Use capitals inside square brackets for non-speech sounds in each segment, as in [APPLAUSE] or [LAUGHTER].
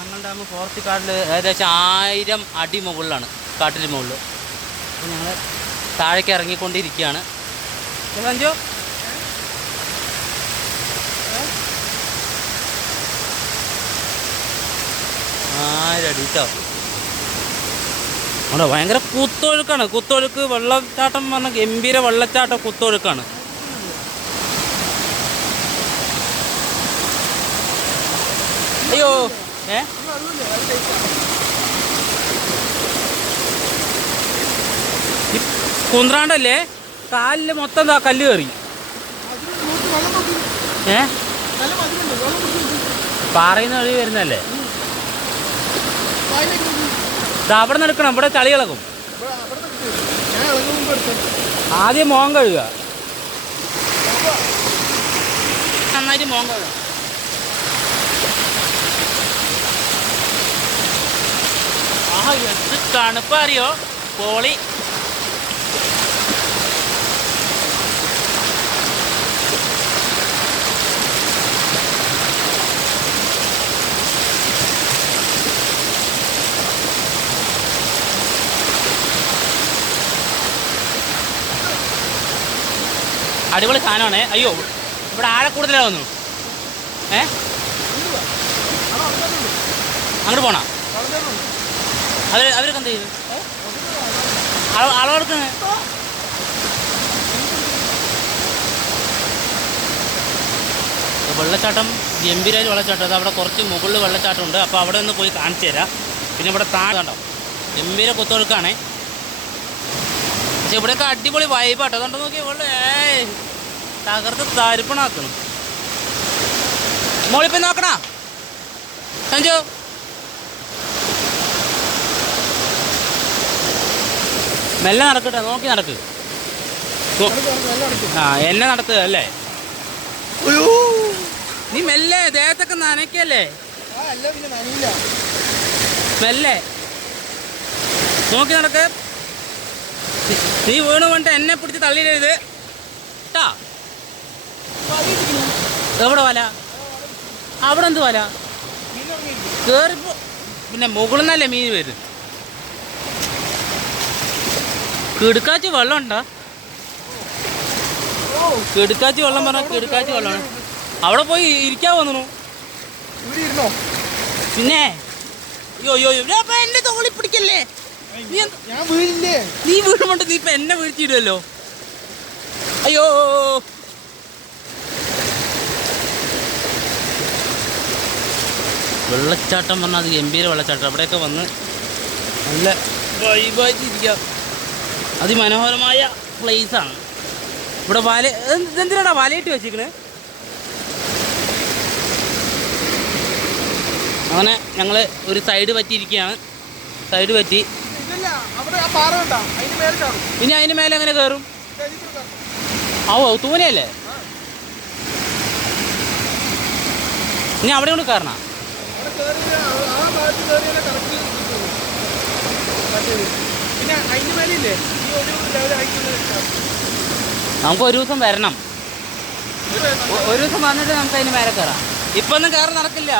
Mannal dam forest കാട്ടിൽ ഏകദേശം ആയിരം അടി മുകളിലാണ് കാട്ടിൽ മുകളിൽ അപ്പോൾ ഞങ്ങൾ താഴേക്ക് ഇറങ്ങിക്കൊണ്ടിരിക്കുകയാണ്. സഞ്ജു ആയിരം അടി കേട്ടോ അവിടെ ഭയങ്കര കുത്തൊഴുക്കാണ്. കുത്തൊഴുക്ക് വെള്ളച്ചാട്ടം പറഞ്ഞ ഗംഭീര വെള്ളച്ചാട്ടം കുത്തൊഴുക്കാണ്. അയ്യോ. കുന്ത്രാണ്ടല്ലേ കാലിൽ മൊത്തം എന്താ കല്ല് കയറി ഏ? പാറയിൽ വഴി വരുന്നല്ലേ അവിടെ നിന്ന് എടുക്കണം ഇവിടെ ചളി ഇളകും. ആദ്യം മോൻ കഴുകുക നന്നായിട്ട് മോൻ കഴുകുക എന്ത് തണുപ്പ് പോളി. അടിപൊളി സാധനമാണ്. അയ്യോ ഇവിടെ ആഴ കൂടുതലാണ് വന്നു ഏ? അങ്ങോട്ട് പോണോ? അവർ അവരൊക്കെ എന്ത് ചെയ്തു? അളവ് അളവെടുക്കുന്നത് വെള്ളച്ചാട്ടം ഗംഭീരായ വെള്ളച്ചാട്ടം അത് അവിടെ കുറച്ച് മുകളിൽ വെള്ളച്ചാട്ടം ഉണ്ട് അപ്പോൾ അവിടെ ഒന്ന് പോയി കാണിച്ചു തരാം. പിന്നെ ഇവിടെ താഴെ കണ്ടോ? ഗംഭീര കുത്തൊഴുക്കാണേ പക്ഷെ ഇവിടെയൊക്കെ അടിപൊളി വൈബാട്ടോ അതുകൊണ്ട് നോക്കി വെള്ളം തകർത്ത് താരിപ്പണാക്കണം മോളിപ്പോയി നോക്കണോ? സഞ്ജു? മെല്ലെ നടക്കട്ടെ നോക്കി നടക്ക്. ആ എന്നെ നടത്തുക അല്ലേ? നീ മെല്ലെ ദേഹത്തൊക്കെ നനയ്ക്കല്ലേ? മെല്ലെ. നോക്കി നടക്ക്. നീ വീണ് കൊണ്ട് എന്നെ പിടിച്ച് തള്ളിയിടരുത്. കേട്ടാ എവിടെ വല? അവിടെ എന്ത് വല കേറിപ്പോ പിന്നെ മുകളിൽ നിന്നല്ലേ മീൻ വരും കിടുക്കാച്ചി വെള്ളം ഉണ്ടോ കിടുക്കാച്ചി വെള്ളം പറഞ്ഞാൽ കിടുക്കാച്ചി വെള്ളമാണ്. അവിടെ പോയി ഇരിക്കാൻ വന്നു പിന്നെ? അയ്യോ എന്നെ തോളി പിടിക്കല്ലേ? നീ എന്ത്- ഞാൻ വീഴില്ലേ? നീ വീഴുമ്പോണ്ട് നീ ഇപ്പൊ എന്നെ വീഴ്ത്തിയിടുമല്ലോ അയ്യോ വെള്ളച്ചാട്ടം പറഞ്ഞാൽ അത് ഗംഭീര വെള്ളച്ചാട്ടം. അവിടെയൊക്കെ വന്ന് നല്ല വൈബായിട്ട് ഇരിക്കാം അതിമനോഹരമായ പ്ലേസ് ആണ്. ഇവിടെ വല ഇതെന്തിനാടാ വലയിട്ട് വെച്ചിരിക്കണ്? അങ്ങനെ ഞങ്ങൾ ഒരു സൈഡ് പറ്റിയിരിക്കുകയാണ്. സൈഡ് പറ്റി. ഇനി അതിന് മേലെ എങ്ങനെ കയറും? ഓ തൂനയല്ലേ ഇനി അവിടെ കൊണ്ട് കയറണ? കറക്റ്റ് നമുക്ക് ഒരു ദിവസം വരണം. ഒരു ദിവസം വന്നിട്ട് നമുക്ക് അതിന് മേലെ കയറാം. ഇപ്പൊ ഒന്നും കയറി നടക്കില്ല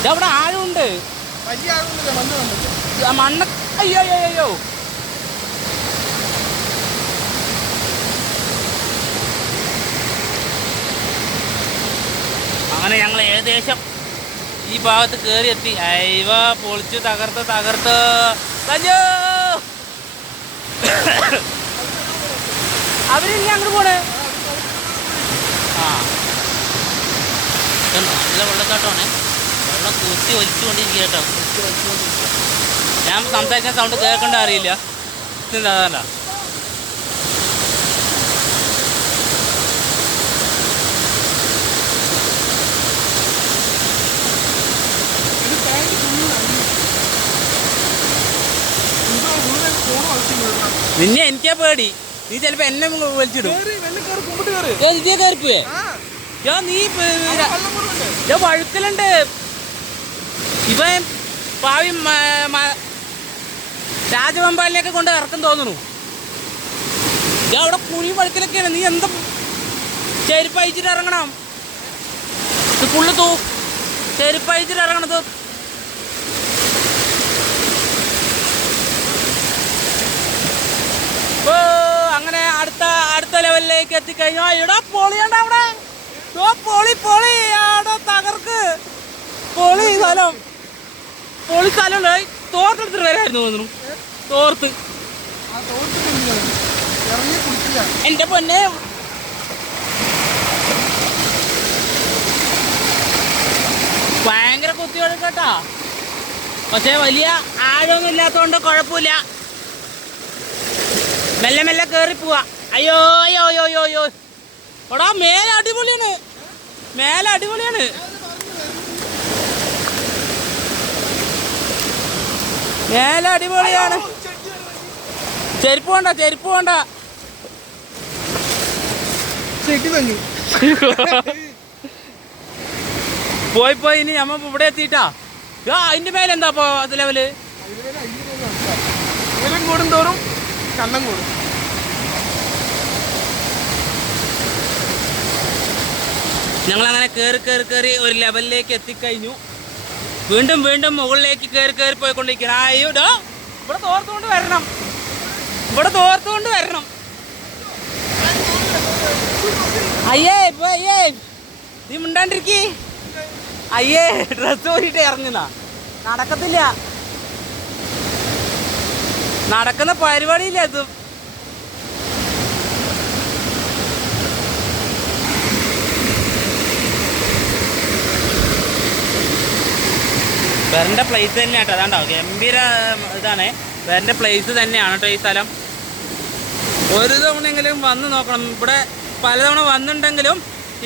ഇതവിടെ ആഴമുണ്ട്. മണ്ണ അയ്യോ അയ്യോ അയ്യോ. അങ്ങനെ ഞങ്ങൾ ഏകദേശം ഈ ഭാഗത്ത് കയറി എത്തി അയവ പൊളിച്ച് തകർത്ത് തകർത്ത്. സഞ്ജു അവരിനി അങ്ങോട്ട് പോണേ? ആ. നല്ല വെള്ളച്ചാട്ടമാണ്. വെള്ളം കുത്തി ഒലിച്ചുകൊണ്ടിരിക്കുക കേട്ടോ. ഞാൻ സംസാരിക്കാൻ സൗണ്ട് കേൾക്കണ്ട അറിയില്ല ഇതെന്താ? നിന്നെ എനിക്കാ പേടി. നീ ചിലപ്പോ എന്നെ വലിച്ചിടും. കയറിപ്പോയേ നീ ഞാൻ വഴുക്കലുണ്ട്. ഇവൻ പാവി രാജവമ്പാലിനെയൊക്കെ കൊണ്ട് ഇറക്കം തോന്നുന്നു. ഞാൻ അവിടെ കുഴി വഴുക്കലൊക്കെയാണ്. നീ എന്താ ചെരുപ്പ് അയച്ചിട്ട് ഇറങ്ങണം? ഫുള്ള് തൂ ചെരുപ്പഴിച്ചിട്ട് ഇറങ്ങണത് ഓ അങ്ങനെ അടുത്ത ലെവലിലേക്ക് എത്തിക്കഴിഞ്ഞോ. ഇവിടെ പൊളിയണ്ട അവിടെ? പൊളി പൊളി. അവിടെ തകർക്ക്. പൊളി സ്ഥലം. പൊളി സ്ഥലം തോർത്തെടുത്തിട്ട് വരായിരുന്നു തോന്നുന്നു. തോർത്ത്. എന്റെ പൊന്നെ. ഭയങ്കര കുത്തിയൊഴുക്ക് കേട്ടാ. പക്ഷെ വലിയ ആഴമൊന്നും ഇല്ലാത്തതുകൊണ്ട് കുഴപ്പമില്ല. മെല്ലെ മെല്ലെ കേറി പോവാ. അയ്യോ അയ്യോ അയ്യോ അയ്യോ അയ്യോ. എടാ മേലെ അടിപൊളിയാണ്. മേലെ അടിപൊളിയാണ്. മേലെ അടിപൊളിയാണ്. ചെരുപ്പ് വേണ്ട ചെരുപ്പ് വേണ്ട. [LAUGHS] പോയി പോയി ഇനി നമ്മ ഇവിടെ എത്തിയിട്ടാ. അതിന്റെ മേലെന്താ ലെവൽ കൂടും തോറും കണ്ണം കൂടും. ഞങ്ങൾ അങ്ങനെ കയറി കയറി കയറി ഒരു ലെവലിലേക്ക് എത്തിക്കഴിഞ്ഞു. വീണ്ടും വീണ്ടും മുകളിലേക്ക് കയറി കയറി പോയിക്കൊണ്ടിരിക്കണം അയ്യോ ഇവിടെ തോർത്തുകൊണ്ട് വരണം. ഇവിടെ തോർത്തുകൊണ്ട് വരണം. അയ്യേ ഇപ്പൊ അയ്യേ നീ മിണ്ടാണ്ടിരിക്കി. അയ്യേ ഡ്രസ് ഊരിട്ട് ഇറങ്ങുന്ന. നടക്കത്തില്ല. നടക്കുന്ന പരിപാടിയില്ല ഇത്. വരേണ്ട പ്ലേസ് തന്നെ കേട്ടോ അതാണ്ടോ? ഗംഭീര ഇതാണ്. വേറെ പ്ലേസ് തന്നെയാണ് കേട്ടോ ഈ സ്ഥലം. ഒരു തവണയെങ്കിലും വന്ന് നോക്കണം. ഇവിടെ പലതവണ വന്നിട്ടുണ്ടെങ്കിലും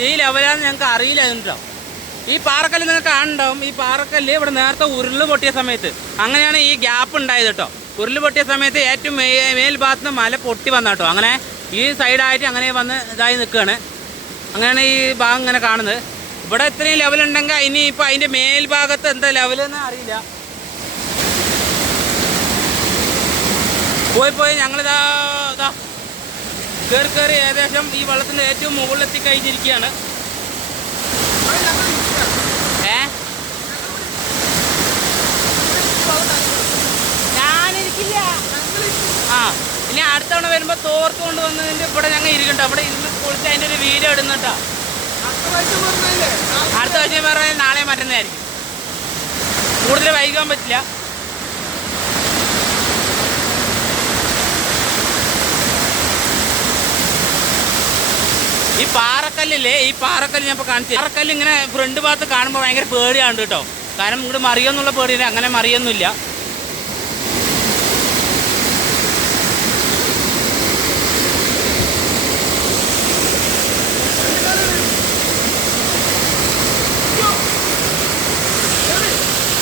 ഈ ലെവലാന്ന് ഞങ്ങൾക്ക് അറിയില്ല കേട്ടോ. ഈ പാറക്കല്ല് നിങ്ങൾ കാണുന്നുണ്ടാവും. ഈ പാറക്കല്ല് ഇവിടെ നേരത്തെ ഉരുൾ പൊട്ടിയ സമയത്ത് അങ്ങനെയാണ് ഈ ഗ്യാപ്പ് ഉണ്ടായത് കേട്ടോ ഉരുൾ പൊട്ടിയ സമയത്ത് ഏറ്റവും മേ മേൽഭാഗത്ത് നിന്ന് മല പൊട്ടി വന്ന കേട്ടോ അങ്ങനെ ഈ സൈഡായിട്ട് അങ്ങനെ വന്ന് ഇതായി നിൽക്കുകയാണ്. അങ്ങനെയാണ് ഈ ഭാഗം ഇങ്ങനെ കാണുന്നത്. ഇവിടെ ഇത്രയും ലെവൽ ഉണ്ടെങ്കിൽ ഇനി ഇപ്പൊ അതിന്റെ മേൽഭാഗത്ത് എന്താ ലെവൽ എന്ന് അറിയില്ല. പോയി പോയി ഞങ്ങളിതാ ഇതാ കയറി കയറി ഏകദേശം ഈ വെള്ളത്തിന്റെ ഏറ്റവും മുകളിൽ മുകളിലെത്തി കഴിഞ്ഞിരിക്കുകയാണ്. ഞാനിരിക്കില്ല. ആ ഇനി അടുത്തവണ വരുമ്പോ തോർത്ത് കൊണ്ടുവന്നതിന്റെ ഇവിടെ ഞങ്ങൾ ഇരിക്കണ്ട. അവിടെ ഇരുന്ന് കുളിച്ച് അതിന്റെ ഒരു വീഡിയോ ഇടുന്നുട്ടോ. അടുത്ത ആഴ്ച പറഞ്ഞാൽ നാളെ മറ്റന്നായിരിക്കും. കൂടുതൽ വൈകാൻ പറ്റില്ല. ഈ പാറക്കല്ലില്ലേ ഈ പാറക്കല്ല് ഞാൻ ഇപ്പോൾ കാണിച്ചു പാറക്കല്ല് ഇങ്ങനെ ഫ്രണ്ട് ഭാഗത്ത് കാണുമ്പോൾ ഭയങ്കര പേടിയാണ് കേട്ടോ കാരണം ഇങ്ങോട്ട് മറിയോന്നുള്ള പേടിയില്ല അങ്ങനെ മറിയൊന്നുമില്ല.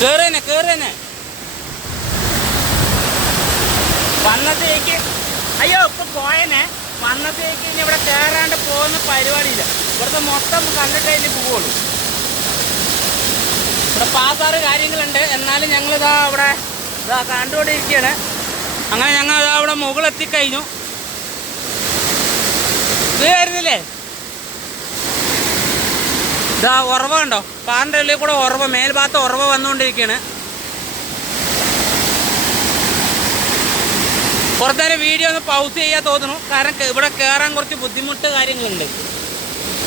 കേറ് കേറേനെ. കേറ് തന്നെ വന്നത്തേക്ക് അയ്യോ ഇപ്പൊ പോയനെ. വന്നത്തേക്ക് ഇനി ഇവിടെ കയറാണ്ട് പോകുന്ന പരിപാടിയില്ല. ഇവിടുത്തെ മൊത്തം കണ്ടിട്ടേ ഇനി പോവുള്ളൂ. ഇവിടെ പാസാറ് കാര്യങ്ങളുണ്ട്. എന്നാലും ഞങ്ങളിതാ ഇവിടെ ഇതാ കണ്ടുകൊണ്ടിരിക്കുകയാണ്. അങ്ങനെ ഞങ്ങൾ ഇവിടെ മുകളെത്തിക്കഴിഞ്ഞു ഇത് വരുന്നില്ലേ? ഇതാ ഉറവ ഉണ്ടോ പാറിന്റെ ഉള്ളിൽ കൂടെ ഉറവ മേൽഭാഗത്ത് ഉറവ വന്നുകൊണ്ടിരിക്കുകയാണ് പുറത്തേരെ വീഡിയോ ഒന്ന് പൗസ് ചെയ്യാൻ തോന്നുന്നു. കാരണം ഇവിടെ കയറാൻ കുറച്ച് ബുദ്ധിമുട്ട് കാര്യങ്ങളുണ്ട്.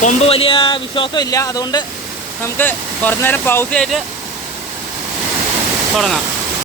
കൊമ്പ് വലിയ വിശ്വാസമില്ല. അതുകൊണ്ട് നമുക്ക് കുറച്ച് നേരം പൗസ് ചെയ്തിട്ട് തുടങ്ങാം.